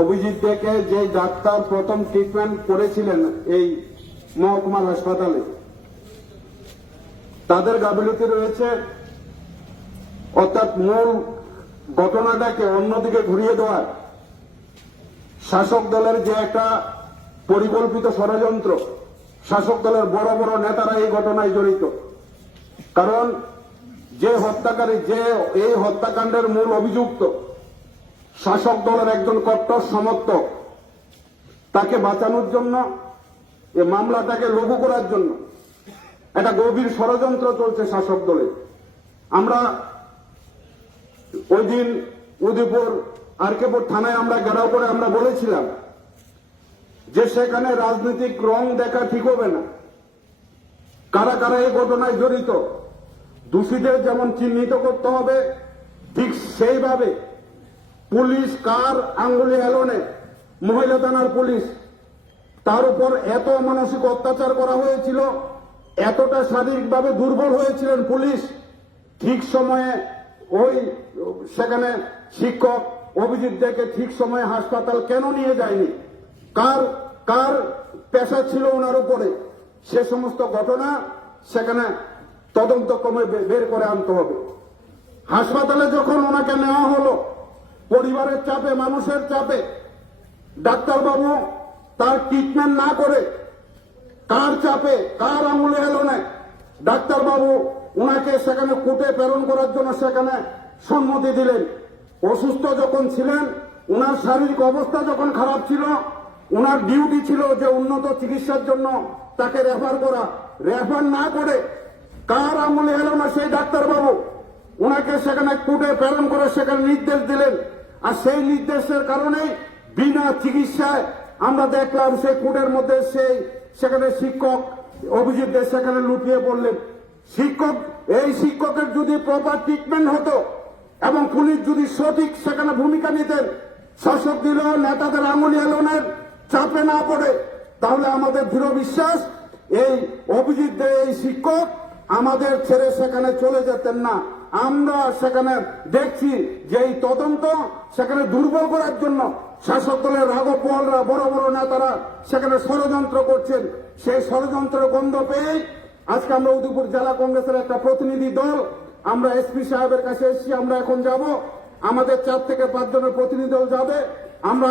অভিজিৎ দেকে যে ডাক্তার প্রথম ট্রিটমেন্ট করেছিলেন এই মহকুমার হাসপাতালে, তাদের গাফিলতি রয়েছে, অর্থাৎ মূল ঘটনাটাকে অন্যদিকে ঘুরিয়ে দেওয়ার শাসক দলের যে একটা পরিকল্পিত ষড়যন্ত্র, শাসক দলের বড় বড় নেতারা এই ঘটনায় জড়িত। কারণ যে হত্যাকারী, যে এই হত্যাকাণ্ডের মূল অভিযুক্ত শাসক দলের একজন কট্টর সমর্থক, তাকে বাঁচানোর জন্য, এই মামলাটাকে লঘু করার জন্য একটা গভীর ষড়যন্ত্র চলছে শাসক দলে। আমরা ওই দিন উদয়পুর আরকেপুর থানায় আমরা ঘেরাও করে আমরা বলেছিলাম যে সেখানে রাজনৈতিক রং দেখা ঠিক হবে না। কারা কারা এই ঘটনায় জড়িত, দোষীদের যেমন চিহ্নিত করতে হবে, ঠিক সেইভাবে পুলিশ কার আঙ্গুলি হেলনে, মহিলা থানার পুলিশ, তার উপর এত মানসিক অত্যাচার করা হয়েছিল, এতটা শারীরিকভাবে দুর্বল হয়েছিলেন পুলিশ, ঠিক সময়ে ওই সেখানে শিক্ষক অভিজিৎ দেকে ঠিক সময়ে হাসপাতাল কেন নিয়ে যায়নি, কার কার পেশা ছিল ওনার উপরে, সে সমস্ত ঘটনা সেখানে তদন্ত ক্রমে বের করে আনতে হবে। হাসপাতালে যখন ওনাকে নেওয়া হলো, পরিবারের চাপে, মানুষের চাপে, ডাক্তারবাবু তার ট্রিটমেন্ট না করে, কার চাপে, কার আঙুলে এলো না, ডাক্তারবাবু ওনাকে সেখানে কোর্টে প্রেরণ করার জন্য সেখানে সম্মতি দিলেন। অসুস্থ যখন ছিলেন, ওনার শারীরিক অবস্থা যখন খারাপ ছিল, ওনার ডিউটি ছিল যে উন্নত চিকিৎসার জন্য তাকে রেফার করা, রেফার না করে কার আঙুলে এলো না সেই ডাক্তারবাবু ওনাকে সেখানে কোর্টে প্রেরণ করে সেখানে নির্দেশ দিলেন। আর সেই নির্দেশের কারণে বিনা চিকিৎসায় আমরা দেখলাম সেই কোর্টের মধ্যে সেখানে শিক্ষক অভিজিৎ দে সেখানে লুটিয়ে পড়লেন। এই শিক্ষকের যদি প্রপার ট্রিটমেন্ট হতো এবং পুলিশ যদি সঠিক সেখানে ভূমিকা নিতেন, শাসক দিল নেতাদের আঙুলি এলোনের চাপে না পড়ে, তাহলে আমাদের দৃঢ় বিশ্বাস এই অভিজিৎ দে, এই শিক্ষক আমাদের ছেড়ে সেখানে চলে যেতেন না। আমরা সেখানে দেখছি যে এই তদন্ত সেখানে দুর্বল করার জন্য শাসক দলের রাঘবপালরা, বড় বড় নেতারা সেখানে ষড়যন্ত্র করছেন। সেই ষড়যন্ত্রের গন্ধ পেয়ে আজকে আমরা উদয়পুর জেলা কংগ্রেসের একটা প্রতিনিধি দল আমরা এসপি সাহেবের কাছে এসেছি। আমরা এখন যাব, আমাদের 4 থেকে 5 জনের প্রতিনিধি দল যাবে। আমরা